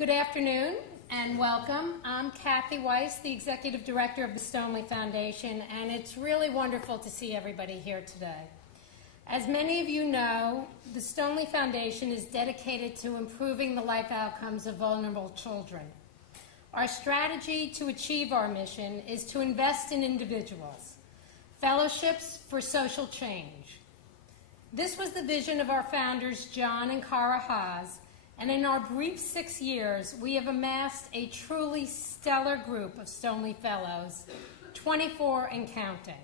Good afternoon and welcome. I'm Cathy Weiss, the Executive Director of the Stoneleigh Foundation, and it's really wonderful to see everybody here today. As many of you know, the Stoneleigh Foundation is dedicated to improving the life outcomes of vulnerable children. Our strategy to achieve our mission is to invest in individuals, fellowships for social change. This was the vision of our founders, John and Cara Haas, and in our brief 6 years, we have amassed a truly stellar group of Stoneleigh Fellows, 24 and counting.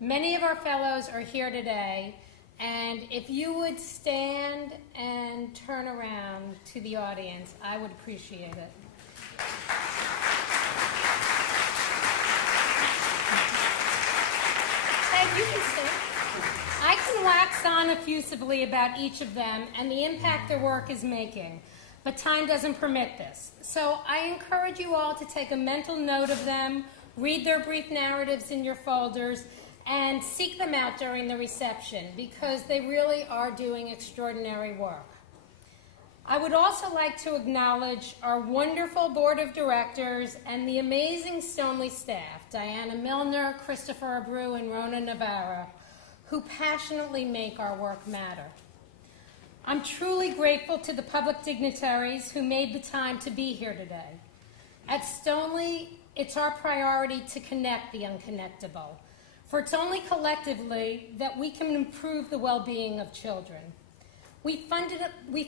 Many of our fellows are here today, and if you would stand and turn around to the audience, I would appreciate it. And you can stand. I can wax on effusively about each of them and the impact their work is making, but time doesn't permit this. So I encourage you all to take a mental note of them, read their brief narratives in your folders, and seek them out during the reception because they really are doing extraordinary work. I would also like to acknowledge our wonderful board of directors and the amazing Stoneleigh staff, Diana Milner, Christopher Abreu, and Rona Navarra, who passionately make our work matter. I'm truly grateful to the public dignitaries who made the time to be here today. At Stoneleigh, it's our priority to connect the unconnectable, for it's only collectively that we can improve the well-being of children. We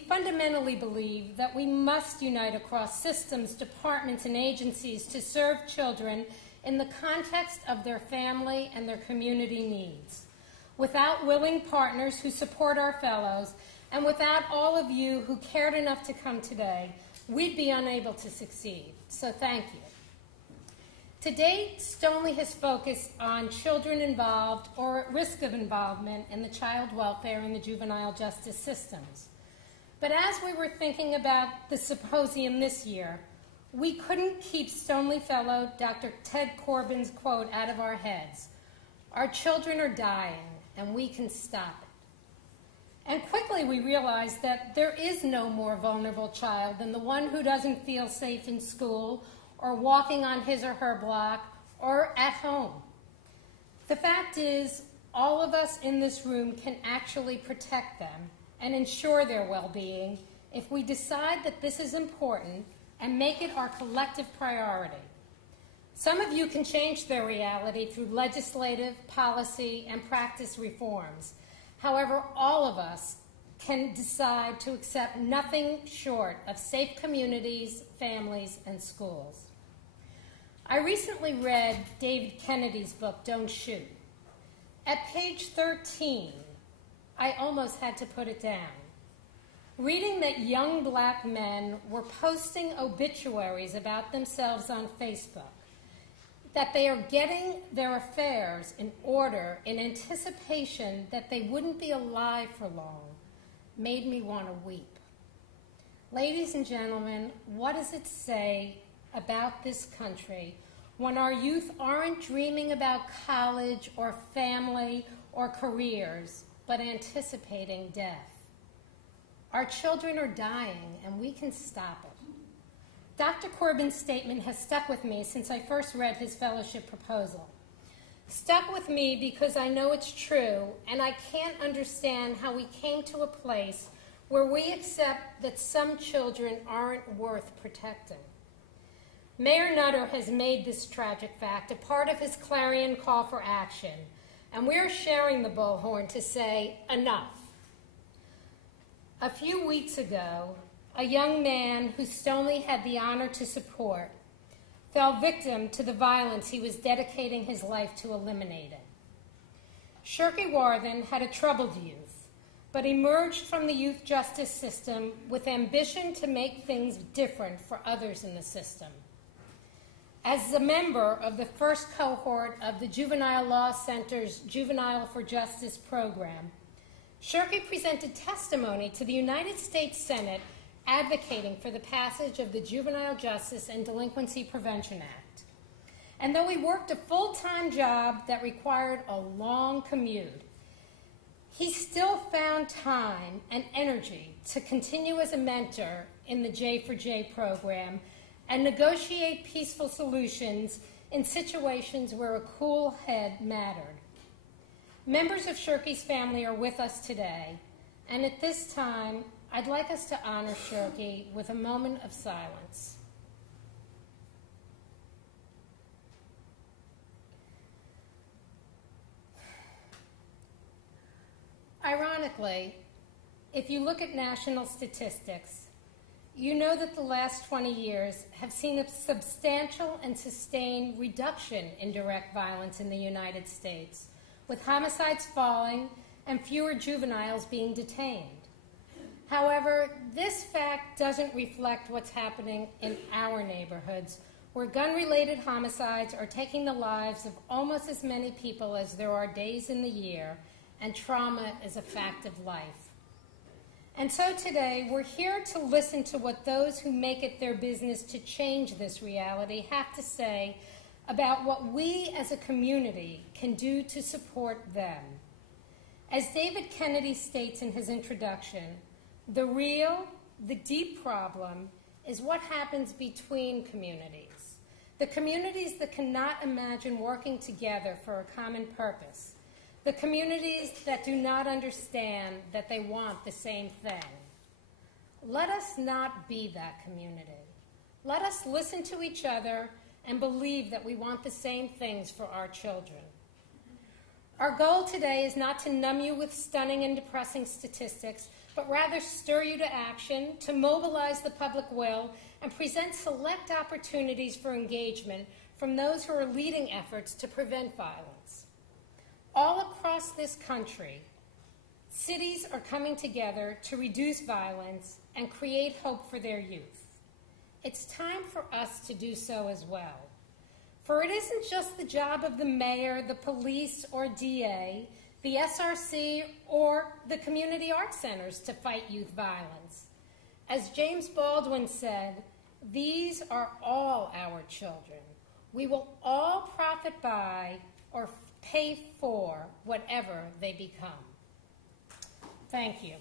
fundamentally believe that we must unite across systems, departments, and agencies to serve children in the context of their family and their community needs. Without willing partners who support our fellows, and without all of you who cared enough to come today, we'd be unable to succeed. So thank you. To date, Stoneleigh has focused on children involved or at risk of involvement in the child welfare and the juvenile justice systems. But as we were thinking about the symposium this year, we couldn't keep Stoneleigh Fellow Dr. Ted Corbin's quote out of our heads. Our children are dying, and we can stop it. And quickly we realized that there is no more vulnerable child than the one who doesn't feel safe in school or walking on his or her block or at home. The fact is, all of us in this room can actually protect them and ensure their well-being if we decide that this is important and make it our collective priority. Some of you can change their reality through legislative, policy, and practice reforms. However, all of us can decide to accept nothing short of safe communities, families, and schools. I recently read David Kennedy's book, Don't Shoot. At page 13, I almost had to put it down. Reading that young black men were posting obituaries about themselves on Facebook, that they are getting their affairs in order in anticipation that they wouldn't be alive for long, made me want to weep. Ladies and gentlemen, what does it say about this country when our youth aren't dreaming about college or family or careers, but anticipating death? Our children are dying, and we can stop it. Dr. Corbin's statement has stuck with me since I first read his fellowship proposal. Stuck with me because I know it's true, and I can't understand how we came to a place where we accept that some children aren't worth protecting. Mayor Nutter has made this tragic fact a part of his clarion call for action, and we're sharing the bullhorn to say, enough. A few weeks ago, a young man who Stoneleigh had the honor to support fell victim to the violence he was dedicating his life to eliminating. Shirky Warthen had a troubled youth, but emerged from the youth justice system with ambition to make things different for others in the system. As a member of the first cohort of the Juvenile Law Center's Juvenile for Justice program, Shirky presented testimony to the United States Senate advocating for the passage of the Juvenile Justice and Delinquency Prevention Act. And though he worked a full-time job that required a long commute, he still found time and energy to continue as a mentor in the J4J program and negotiate peaceful solutions in situations where a cool head mattered. Members of Shirky's family are with us today, and at this time, I'd like us to honor Shirky with a moment of silence. Ironically, if you look at national statistics, you know that the last 20 years have seen a substantial and sustained reduction in direct violence in the United States, with homicides falling and fewer juveniles being detained. However, this fact doesn't reflect what's happening in our neighborhoods, where gun-related homicides are taking the lives of almost as many people as there are days in the year, and trauma is a fact of life. And so today, we're here to listen to what those who make it their business to change this reality have to say about what we as a community can do to support them. As David Kennedy states in his introduction, the real, the deep problem is what happens between communities. The communities that cannot imagine working together for a common purpose. The communities that do not understand that they want the same thing. Let us not be that community. Let us listen to each other and believe that we want the same things for our children. Our goal today is not to numb you with stunning and depressing statistics, but rather stir you to action, to mobilize the public will, and present select opportunities for engagement from those who are leading efforts to prevent violence. All across this country, cities are coming together to reduce violence and create hope for their youth. It's time for us to do so as well. For it isn't just the job of the mayor, the police, or DA, the SRC, or the community arts centers to fight youth violence. As James Baldwin said, these are all our children. We will all profit by or pay for whatever they become. Thank you.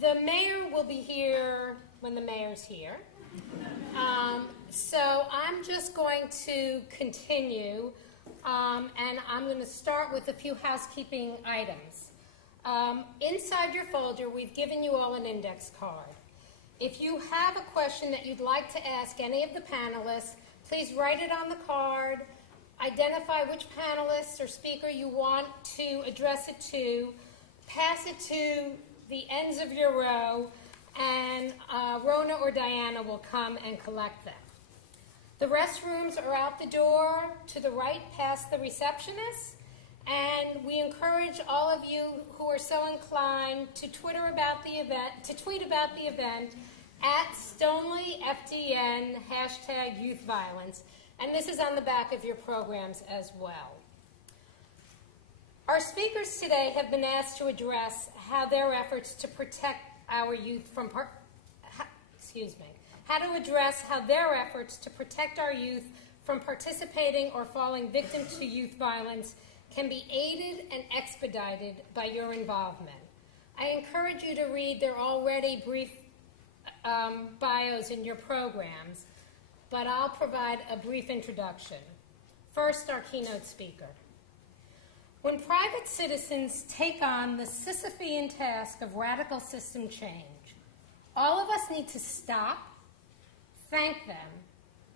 The mayor will be here when the mayor's here. So I'm just going to continue, and I'm going to start with a few housekeeping items. Inside your folder, we've given you all an index card. If you have a question that you'd like to ask any of the panelists, please write it on the card, identify which panelist or speaker you want to address it to, pass it to the ends of your row, and Rona or Diana will come and collect them. The restrooms are out the door to the right past the receptionist, and we encourage all of you who are so inclined to tweet about the event at Stoneleigh FDN #YouthViolence, and this is on the back of your programs as well. Our speakers today have been asked to address how their efforts to protect our youth from participating or falling victim to youth violence can be aided and expedited by your involvement. I encourage you to read their already brief bios in your programs, but I'll provide a brief introduction. First, our keynote speaker. When private citizens take on the Sisyphean task of radical system change, all of us need to stop, thank them,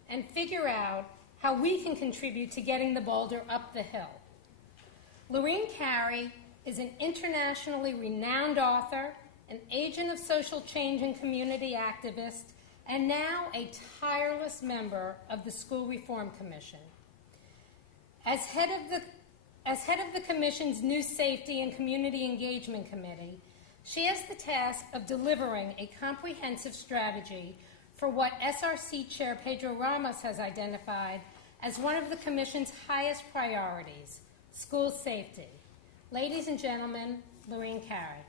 and figure out how we can contribute to getting the boulder up the hill. Lorene Carey is an internationally renowned author, an agent of social change and community activist, and now a tireless member of the School Reform Commission. As head of the Commission's New Safety and Community Engagement Committee, she has the task of delivering a comprehensive strategy for what SRC Chair Pedro Ramos has identified as one of the Commission's highest priorities, school safety. Ladies and gentlemen, Lorene Carey.